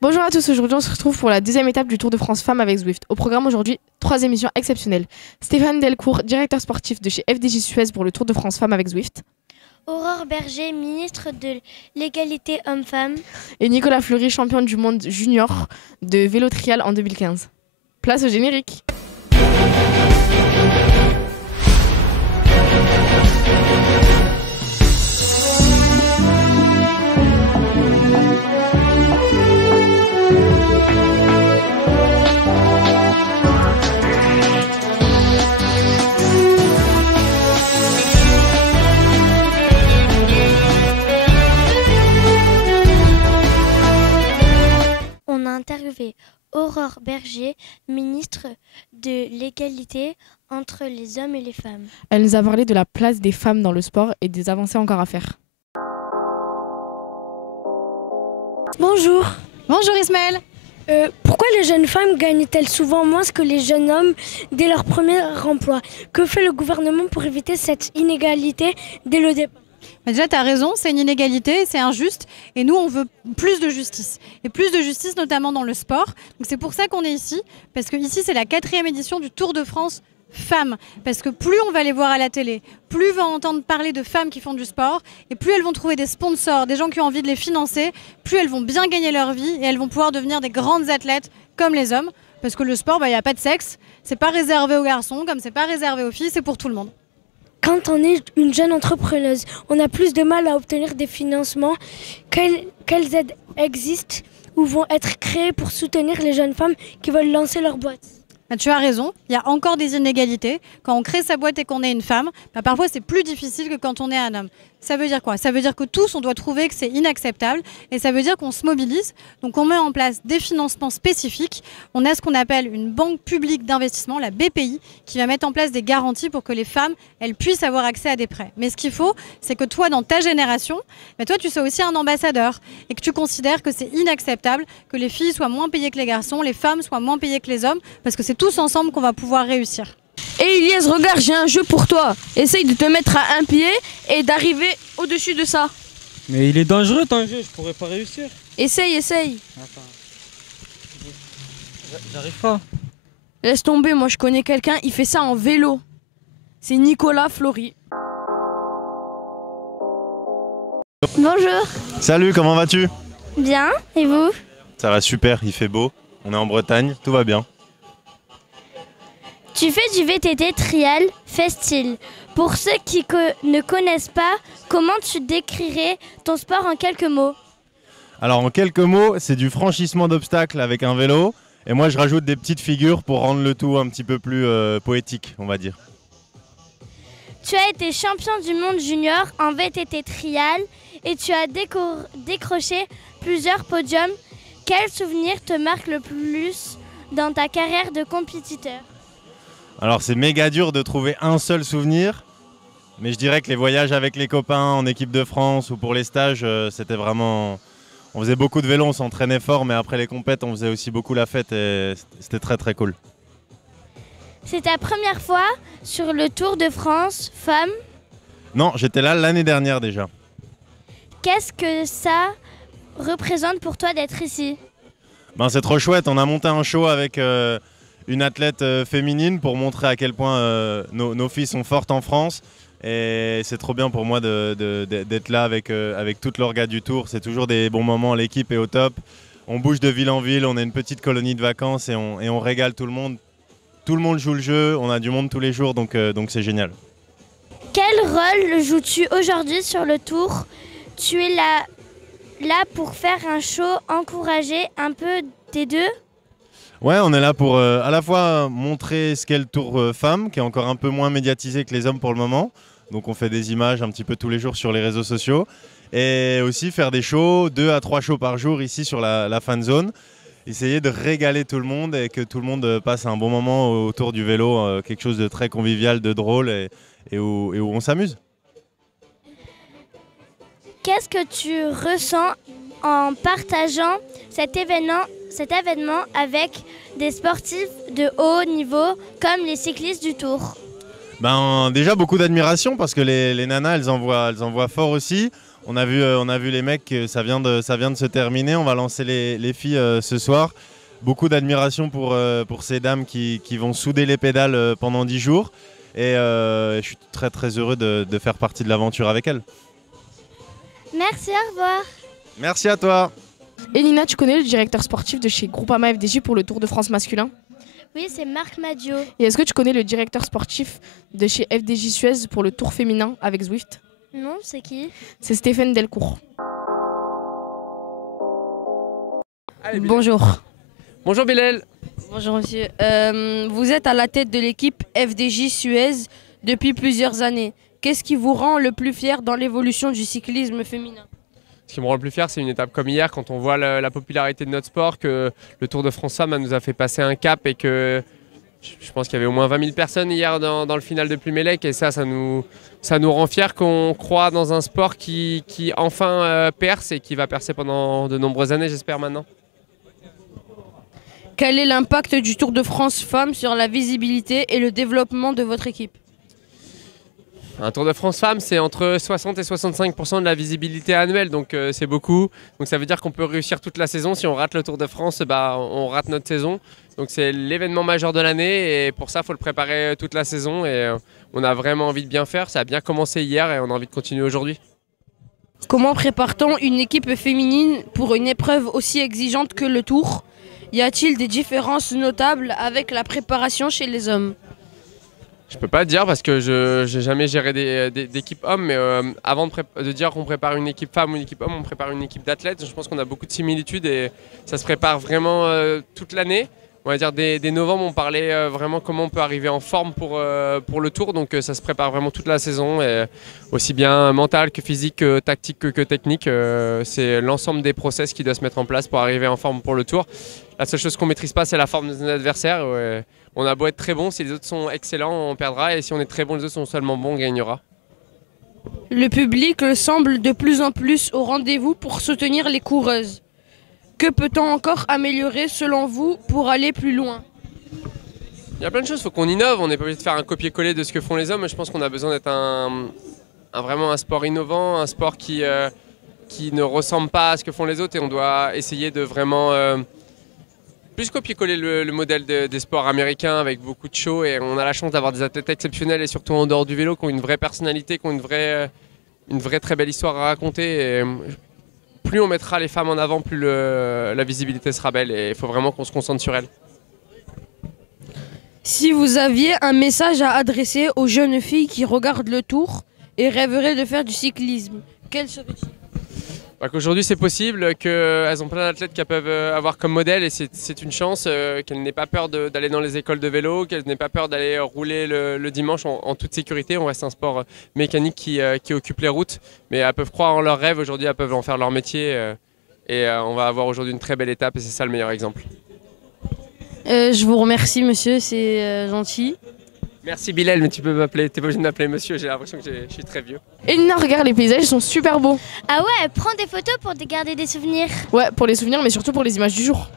Bonjour à tous, aujourd'hui on se retrouve pour la deuxième étape du Tour de France Femmes avec Zwift. Au programme aujourd'hui, 3 émissions exceptionnelles. Stéphane Delcourt, directeur sportif de chez FDJ Suez pour le Tour de France Femmes avec Zwift. Aurore Berger, ministre de l'égalité homme-femme. Et Nicolas Fleury, champion du monde junior de vélo trial en 2015. Place au générique. On a interviewé Aurore Berger, ministre de l'égalité entre les hommes et les femmes. Elle nous a parlé de la place des femmes dans le sport et des avancées encore à faire. Bonjour. Bonjour Ismaël. Pourquoi les jeunes femmes gagnent-elles souvent moins que les jeunes hommes dès leur premier emploi? Que fait le gouvernement pour éviter cette inégalité dès le départ? Déjà, tu as raison, c'est une inégalité, c'est injuste. Et nous, on veut plus de justice. Et plus de justice, notamment dans le sport. Donc c'est pour ça qu'on est ici. Parce que ici, c'est la 4e édition du Tour de France Femmes. Parce que plus on va les voir à la télé, plus on va entendre parler de femmes qui font du sport. Et plus elles vont trouver des sponsors, des gens qui ont envie de les financer. Plus elles vont bien gagner leur vie. Et elles vont pouvoir devenir des grandes athlètes comme les hommes. Parce que le sport, il n'y a pas de sexe. C'est pas réservé aux garçons, comme c'est pas réservé aux filles, c'est pour tout le monde. Quand on est une jeune entrepreneuse, on a plus de mal à obtenir des financements. Quelles aides existent ou vont être créées pour soutenir les jeunes femmes qui veulent lancer leur boîte? Tu as raison, il y a encore des inégalités. Quand on crée sa boîte et qu'on est une femme, parfois c'est plus difficile que quand on est un homme. Ça veut dire quoi? Ça veut dire que tous, on doit trouver que c'est inacceptable et ça veut dire qu'on se mobilise. Donc on met en place des financements spécifiques. On a ce qu'on appelle une banque publique d'investissement, la BPI, qui va mettre en place des garanties pour que les femmes, elles puissent avoir accès à des prêts. Mais ce qu'il faut, c'est que toi, dans ta génération, toi, tu sois aussi un ambassadeur et que tu considères que c'est inacceptable que les filles soient moins payées que les garçons, les femmes soient moins payées que les hommes, parce que c'est tous ensemble qu'on va pouvoir réussir. Et Iliès, regarde, j'ai un jeu pour toi. Essaye de te mettre à un pied et d'arriver au-dessus de ça. Mais il est dangereux ton jeu, je pourrais pas réussir. Essaye. Attends. J'arrive pas. Laisse tomber, moi je connais quelqu'un, il fait ça en vélo. C'est Nicolas Fleury. Bonjour. Salut, comment vas-tu? Bien, et vous? Ça va super, il fait beau. On est en Bretagne, tout va bien. Tu fais du VTT trial Festil. Pour ceux qui ne connaissent pas, comment tu décrirais ton sport en quelques mots? Alors en quelques mots, c'est du franchissement d'obstacles avec un vélo. Et moi je rajoute des petites figures pour rendre le tout un petit peu plus poétique, on va dire. Tu as été champion du monde junior en VTT trial et tu as décroché plusieurs podiums. Quel souvenir te marque le plus dans ta carrière de compétiteur? Alors c'est méga dur de trouver un seul souvenir. Mais je dirais que les voyages avec les copains en équipe de France ou pour les stages, c'était vraiment... On faisait beaucoup de vélo, on s'entraînait fort, mais après les compètes, on faisait aussi beaucoup la fête et c'était très très cool. C'est ta première fois sur le Tour de France Femmes? Non, j'étais là l'année dernière déjà. Qu'est-ce que ça représente pour toi d'être ici? C'est trop chouette, on a monté un show avec une athlète féminine pour montrer à quel point nos filles sont fortes en France. Et c'est trop bien pour moi d'être là avec toute l'orga du Tour. C'est toujours des bons moments, l'équipe est au top. On bouge de ville en ville, on a une petite colonie de vacances et on régale tout le monde. Tout le monde joue le jeu, on a du monde tous les jours, donc c'est génial. Quel rôle joues-tu aujourd'hui sur le Tour? Tu es là pour faire un show, encourager un peu des deux? Ouais, on est là pour à la fois montrer ce qu'est le Tour Femmes, qui est encore un peu moins médiatisé que les hommes pour le moment. Donc on fait des images un petit peu tous les jours sur les réseaux sociaux. Et aussi faire des shows, 2 à 3 shows par jour ici sur la fan zone. Essayer de régaler tout le monde et que tout le monde passe un bon moment autour du vélo. Quelque chose de très convivial, de drôle et où on s'amuse. Qu'est-ce que tu ressens en partageant cet événement avec des sportifs de haut niveau comme les cyclistes du Tour? Déjà beaucoup d'admiration parce que les nanas elles envoient fort aussi. On a vu les mecs, ça vient de se terminer. On va lancer les filles ce soir. Beaucoup d'admiration pour ces dames qui vont souder les pédales pendant 10 jours. Et je suis très très heureux de faire partie de l'aventure avec elles. Merci, au revoir. Merci à toi. Elina, tu connais le directeur sportif de chez Groupama FDJ pour le Tour de France masculin? Oui, c'est Marc Madio. Et est-ce que tu connais le directeur sportif de chez FDJ Suez pour le Tour féminin avec Zwift? Non, c'est qui? C'est Stéphane Delcourt. Bonjour. Bonjour Bilal. Bonjour monsieur. Vous êtes à la tête de l'équipe FDJ Suez depuis plusieurs années. Qu'est-ce qui vous rend le plus fier dans l'évolution du cyclisme féminin? Ce qui me rend le plus fier, c'est une étape comme hier, quand on voit la popularité de notre sport, que le Tour de France Femmes nous a fait passer un cap et que je pense qu'il y avait au moins 20 000 personnes hier dans le final de Plumelec. Et ça nous rend fiers qu'on croit dans un sport qui enfin perce et qui va percer pendant de nombreuses années, j'espère maintenant. Quel est l'impact du Tour de France Femmes sur la visibilité et le développement de votre équipe? Un Tour de France Femmes, c'est entre 60 et 65% de la visibilité annuelle, donc c'est beaucoup. Donc ça veut dire qu'on peut réussir toute la saison. Si on rate le Tour de France, on rate notre saison. Donc c'est l'événement majeur de l'année et pour ça, il faut le préparer toute la saison. Et on a vraiment envie de bien faire. Ça a bien commencé hier et on a envie de continuer aujourd'hui. Comment prépare-t-on une équipe féminine pour une épreuve aussi exigeante que le Tour? Y a-t-il des différences notables avec la préparation chez les hommes? Je peux pas te dire parce que je n'ai jamais géré d'équipe homme, mais avant de dire qu'on prépare une équipe femme ou une équipe homme, on prépare une équipe d'athlètes. Je pense qu'on a beaucoup de similitudes et ça se prépare vraiment toute l'année. On va dire dès novembre, on parlait vraiment comment on peut arriver en forme pour le Tour. Donc ça se prépare vraiment toute la saison, et aussi bien mental que physique, que tactique que technique. C'est l'ensemble des process qui doivent se mettre en place pour arriver en forme pour le Tour. La seule chose qu'on ne maîtrise pas, c'est la forme de nos adversaires. On a beau être très bon, si les autres sont excellents, on perdra. Et si on est très bon, les autres sont seulement bons, on gagnera. Le public semble de plus en plus au rendez-vous pour soutenir les coureuses. Que peut-on encore améliorer selon vous pour aller plus loin? Il y a plein de choses, il faut qu'on innove. On n'est pas obligé de faire un copier-coller de ce que font les hommes. Je pense qu'on a besoin d'être vraiment un sport innovant, un sport qui ne ressemble pas à ce que font les autres. Et on doit essayer de vraiment plus copier-coller le modèle des sports américains avec beaucoup de show. Et on a la chance d'avoir des athlètes exceptionnels et surtout en dehors du vélo qui ont une vraie personnalité, qui ont une vraie très belle histoire à raconter. Et plus on mettra les femmes en avant, plus la visibilité sera belle et il faut vraiment qu'on se concentre sur elles. Si vous aviez un message à adresser aux jeunes filles qui regardent le Tour et rêveraient de faire du cyclisme, quel serait-il? Qu'aujourd'hui c'est possible, qu'elles ont plein d'athlètes qu'elles peuvent avoir comme modèle et c'est une chance, qu'elles n'aient pas peur d'aller dans les écoles de vélo, qu'elles n'aient pas peur d'aller rouler le dimanche en toute sécurité. On reste un sport mécanique qui occupe les routes, mais elles peuvent croire en leurs rêves. Aujourd'hui elles peuvent en faire leur métier et on va avoir aujourd'hui une très belle étape et c'est ça le meilleur exemple. Je vous remercie monsieur, c'est gentil. Merci Bilal, mais tu peux m'appeler, t'es pas obligé de m'appeler monsieur, j'ai l'impression que je suis très vieux. Elina, regarde, les paysages sont super beaux. Ah ouais, prends des photos pour te garder des souvenirs. Ouais, pour les souvenirs, mais surtout pour les images du jour.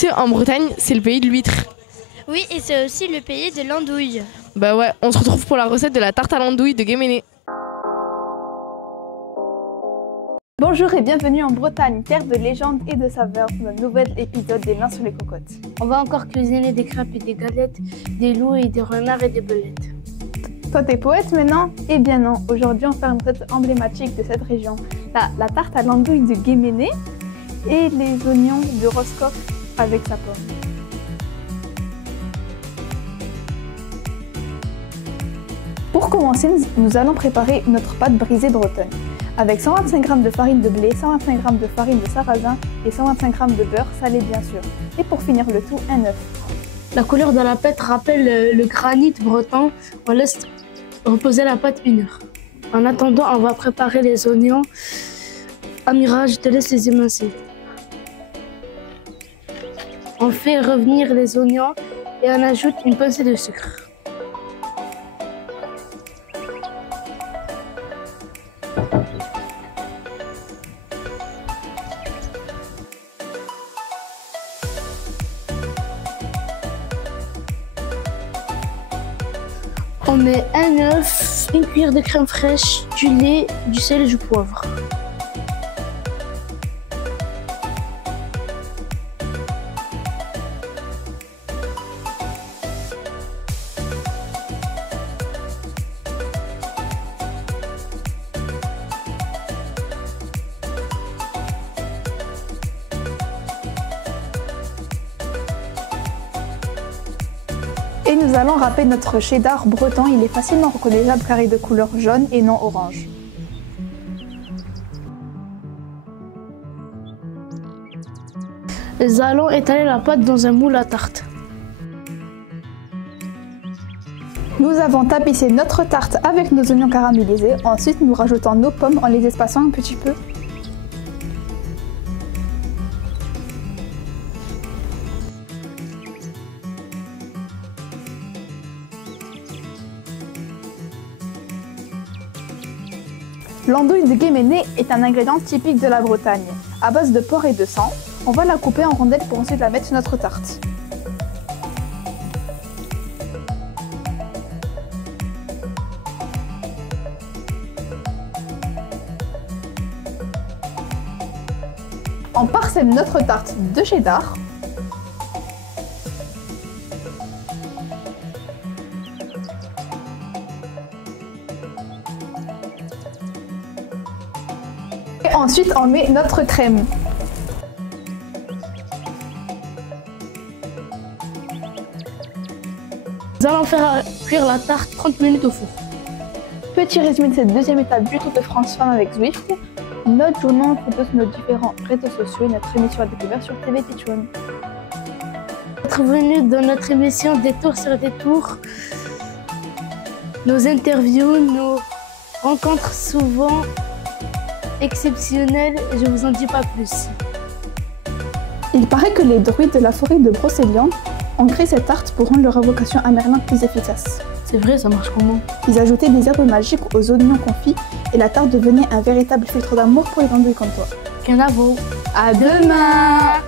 sais, en Bretagne, c'est le pays de l'huître. Oui, et c'est aussi le pays de l'andouille. Bah ouais, on se retrouve pour la recette de la tarte à l'andouille de Guéméné. Bonjour et bienvenue en Bretagne, terre de légendes et de saveurs, pour un nouvel épisode des Mains sur les cocottes. On va encore cuisiner des crêpes et des galettes, des loups et des renards et des belettes. Toi t'es poète maintenant? Eh bien non, aujourd'hui on fait une recette emblématique de cette région. La tarte à l'andouille de Guéméné et les oignons de Roscoff avec sa pomme. Pour commencer, nous allons préparer notre pâte brisée bretonne. Avec 125 g de farine de blé, 125 g de farine de sarrasin et 125 g de beurre salé bien sûr. Et pour finir le tout, un œuf. La couleur de la pâte rappelle le granit breton. On laisse reposer la pâte 1 heure. En attendant, on va préparer les oignons. Amira, je te laisse les émincer. On fait revenir les oignons et on ajoute une pincée de sucre. On met un œuf, une cuillère de crème fraîche, du lait, du sel et du poivre. Et nous allons râper notre cheddar breton, il est facilement reconnaissable car il est de couleur jaune et non orange. Nous allons étaler la pâte dans un moule à tarte. Nous avons tapissé notre tarte avec nos oignons caramélisés, ensuite nous rajoutons nos pommes en les espaçant un petit peu. L'andouille de Guéméné est un ingrédient typique de la Bretagne. À base de porc et de sang, on va la couper en rondelles pour ensuite la mettre sur notre tarte. On parsème notre tarte de cheddar. Et ensuite, on met notre crème. Nous allons faire cuire la tarte 30 minutes au four. Petit résumé de cette deuxième étape du Tour de France Femmes avec Zwift. Notre journal on propose nos différents réseaux sociaux et notre émission à découvert sur TV Tichouane. Retrouvez-nous dans notre émission Détour sur Détour. Nos interviews, nos rencontres souvent exceptionnelles, je vous en dis pas plus. Il paraît que les druides de la forêt de Brocéliande ont créé cette tarte pour rendre leur invocation à Merlin plus efficace. C'est vrai, ça marche comment? Ils ajoutaient des herbes magiques aux oignons confits et la tarte devenait un véritable filtre d'amour pour les andouilles comme toi. Qu'un avo. À demain!